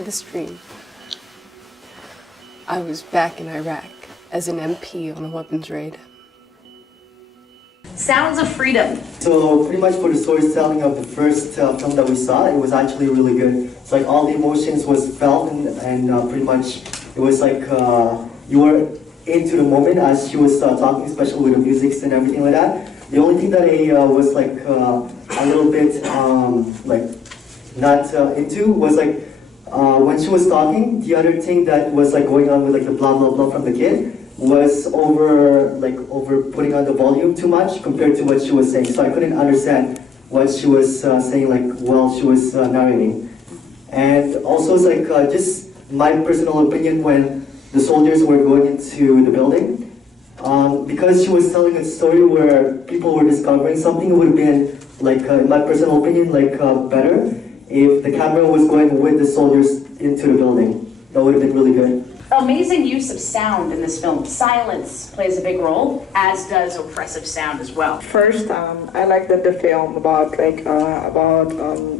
had this dream. I was back in Iraq as an MP on a weapons raid. Sounds of Freedom. So pretty much for the storytelling of the first film that we saw, it was actually really good. It's like all the emotions was felt and pretty much it was like you were into the moment as she was talking, especially with the music and everything like that. The only thing that I was like a little bit like not into was like when she was talking, the other thing that was like going on with like the blah blah blah from the kid was over putting on the volume too much compared to what she was saying. So I couldn't understand what she was saying like while she was narrating. And also it's like just my personal opinion when the soldiers were going into the building. Because she was telling a story where people were discovering something, it would have been like, in my personal opinion, like better if the camera was going with the soldiers into the building. That would have been really good. Amazing use of sound in this film. Silence plays a big role, as does oppressive sound as well. First, I like that the film about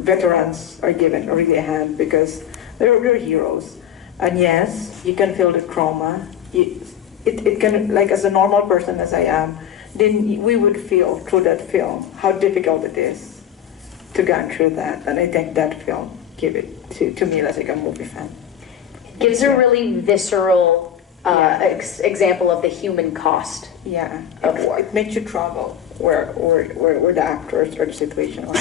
veterans are given really a hand because they're heroes. And yes, you can feel the trauma. It can, like as a normal person as I am, then we would feel through that film how difficult it is to go through that. And I think that film gave it to me as like a movie fan. Gives a really visceral example of the human cost. Yeah, of war. It makes you travel where the actors or the situation are.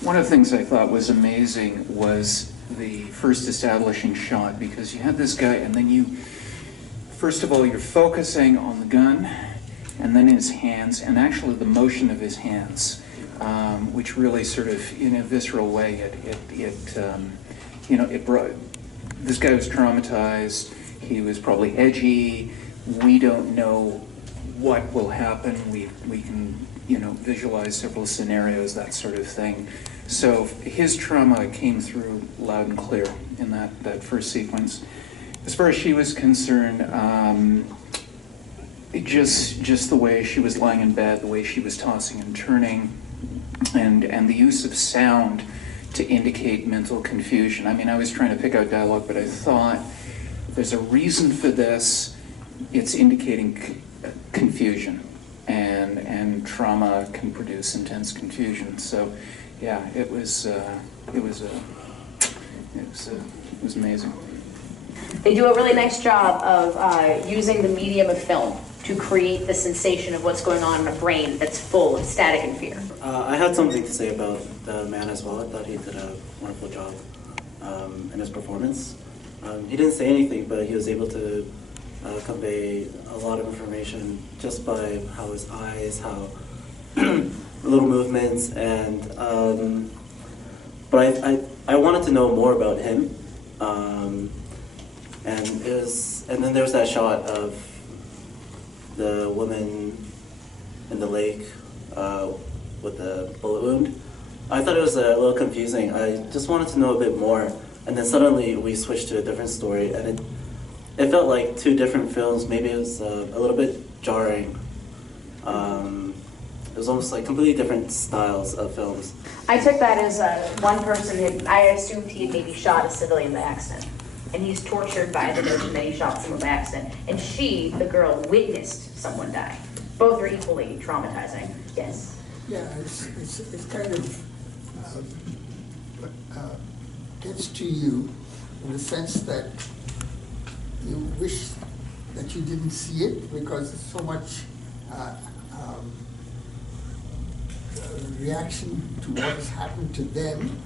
One of the things I thought was amazing was the first establishing shot, because you had this guy and then first of all, you're focusing on the gun and then his hands, and actually the motion of his hands, which really sort of, in a visceral way, it brought, this guy was traumatized, he was probably edgy, we don't know what will happen, we can, visualize several scenarios, that sort of thing. So his trauma came through loud and clear in that first sequence. As far as she was concerned, just the way she was lying in bed, the way she was tossing and turning, and the use of sound to indicate mental confusion. I mean, I was trying to pick out dialogue, but I thought there's a reason for this. It's indicating confusion, and trauma can produce intense confusion. So, yeah, it was amazing. They do a really nice job of using the medium of film to create the sensation of what's going on in a brain that's full of static and fear. I had something to say about the man as well. I thought he did a wonderful job in his performance. He didn't say anything, but he was able to convey a lot of information just by how his eyes, how little movements, and but I wanted to know more about him. And then there's that shot of the woman in the lake with the bullet wound. I thought it was a little confusing. I just wanted to know a bit more, and then suddenly we switched to a different story, and it felt like two different films. Maybe it was a little bit jarring. It was almost like completely different styles of films. I took that as one person I assumed he had maybe shot a civilian by accident. And he's tortured by the notion that he shot someone by accident. And she, the girl, witnessed someone die. Both are equally traumatizing. Yes? Yeah, it's kind of gets to you in the sense that you wish that you didn't see it because there's so much reaction to what has happened to them.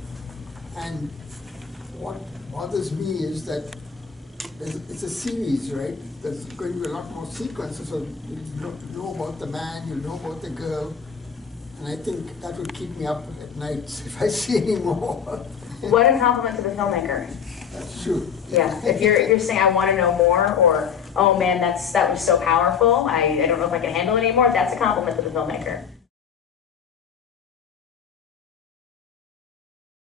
And what bothers me is that it's a series, right? There's going to be a lot more sequences, so you know about the man, you know about the girl, and I think that would keep me up at night if I see any more. What a compliment to the filmmaker. That's true. Yeah, if you're saying I want to know more, or oh man, that was so powerful, I don't know if I can handle it anymore, that's a compliment to the filmmaker.